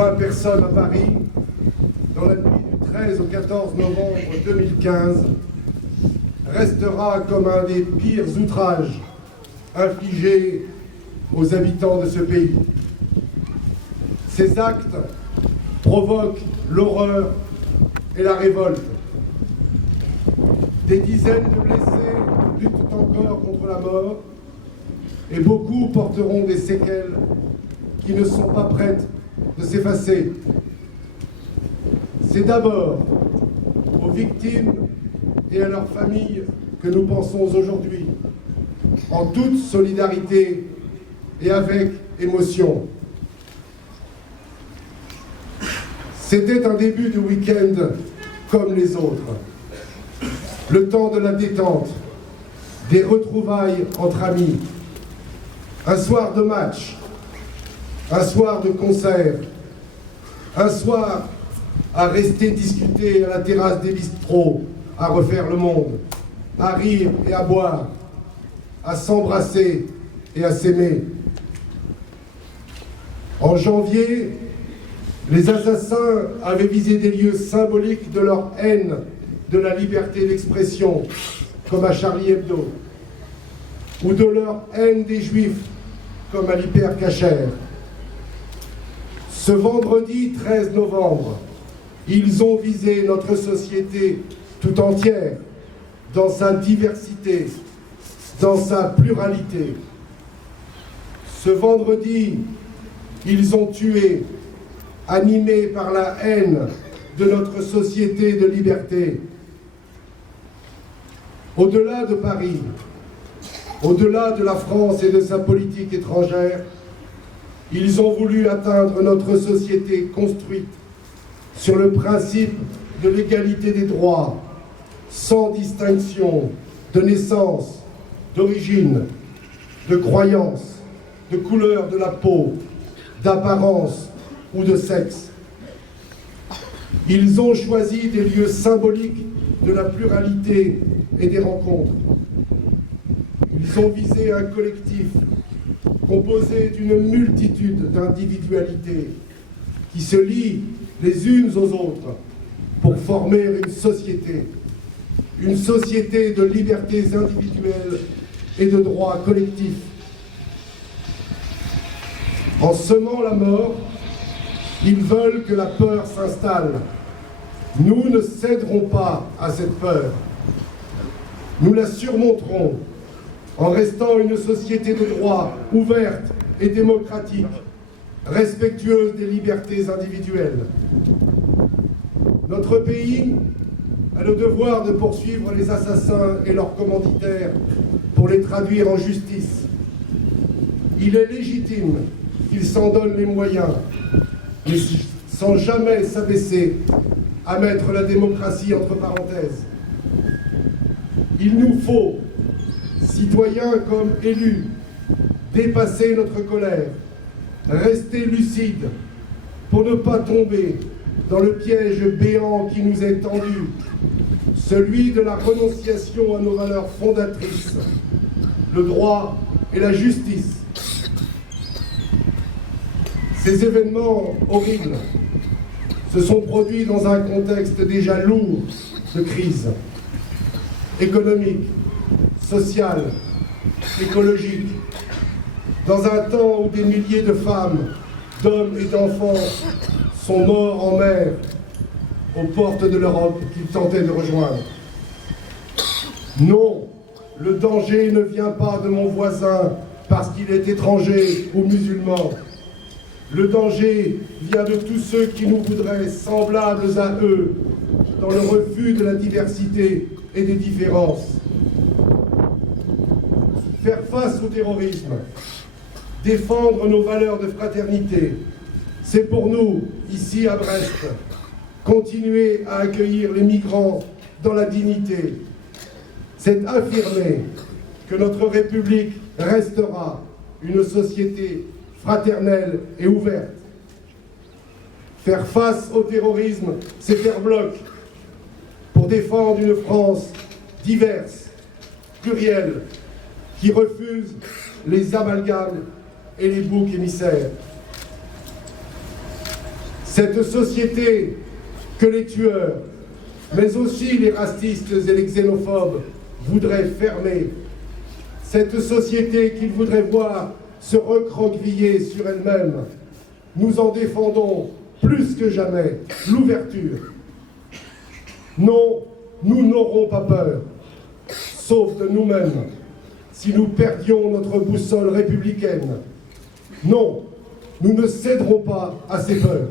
20 personnes à Paris, dans la nuit du 13 au 14 novembre 2015, restera comme un des pires outrages infligés aux habitants de ce pays. Ces actes provoquent l'horreur et la révolte. Des dizaines de blessés luttent encore contre la mort et beaucoup porteront des séquelles qui ne sont pas prêtes de s'effacer. C'est d'abord aux victimes et à leurs familles que nous pensons aujourd'hui, en toute solidarité et avec émotion. C'était un début de week-end comme les autres. Le temps de la détente, des retrouvailles entre amis, un soir de match, un soir de concert, un soir à rester discuter à la terrasse des bistrots, à refaire le monde, à rire et à boire, à s'embrasser et à s'aimer. En janvier, les assassins avaient visé des lieux symboliques de leur haine de la liberté d'expression, comme à Charlie Hebdo, ou de leur haine des Juifs, comme à l'Hyper Cacher. Ce vendredi 13 novembre, ils ont visé notre société tout entière, dans sa diversité, dans sa pluralité. Ce vendredi, ils ont tué, animés par la haine de notre société de liberté. Au-delà de Paris, au-delà de la France et de sa politique étrangère, ils ont voulu atteindre notre société construite sur le principe de l'égalité des droits, sans distinction de naissance, d'origine, de croyance, de couleur de la peau, d'apparence ou de sexe. Ils ont choisi des lieux symboliques de la pluralité et des rencontres. Ils ont visé un collectif composé d'une multitude d'individualités qui se lient les unes aux autres pour former une société de libertés individuelles et de droits collectifs. En semant la mort, ils veulent que la peur s'installe. Nous ne céderons pas à cette peur. Nous la surmonterons en restant une société de droit ouverte et démocratique, respectueuse des libertés individuelles. Notre pays a le devoir de poursuivre les assassins et leurs commanditaires pour les traduire en justice. Il est légitime qu'ils s'en donnent les moyens, mais sans jamais s'abaisser à mettre la démocratie entre parenthèses. Il nous faut, citoyens comme élus, dépasser notre colère, rester lucides pour ne pas tomber dans le piège béant qui nous est tendu, celui de la renonciation à nos valeurs fondatrices, le droit et la justice. Ces événements horribles se sont produits dans un contexte déjà lourd de crise économique, sociale, écologique, dans un temps où des milliers de femmes, d'hommes et d'enfants sont morts en mer aux portes de l'Europe qu'ils tentaient de rejoindre. Non, le danger ne vient pas de mon voisin parce qu'il est étranger ou musulman. Le danger vient de tous ceux qui nous voudraient semblables à eux dans le refus de la diversité et des différences. Faire face au terrorisme, défendre nos valeurs de fraternité, c'est pour nous, ici à Brest, continuer à accueillir les migrants dans la dignité. C'est affirmer que notre République restera une société fraternelle et ouverte. Faire face au terrorisme, c'est faire bloc pour défendre une France diverse, plurielle, qui refuse les amalgames et les boucs émissaires. Cette société que les tueurs, mais aussi les racistes et les xénophobes voudraient fermer. Cette société qu'ils voudraient voir se recroqueviller sur elle-même. Nous en défendons plus que jamais l'ouverture. Non, nous n'aurons pas peur, sauf de nous-mêmes, si nous perdions notre boussole républicaine. Non, nous ne céderons pas à ces peurs.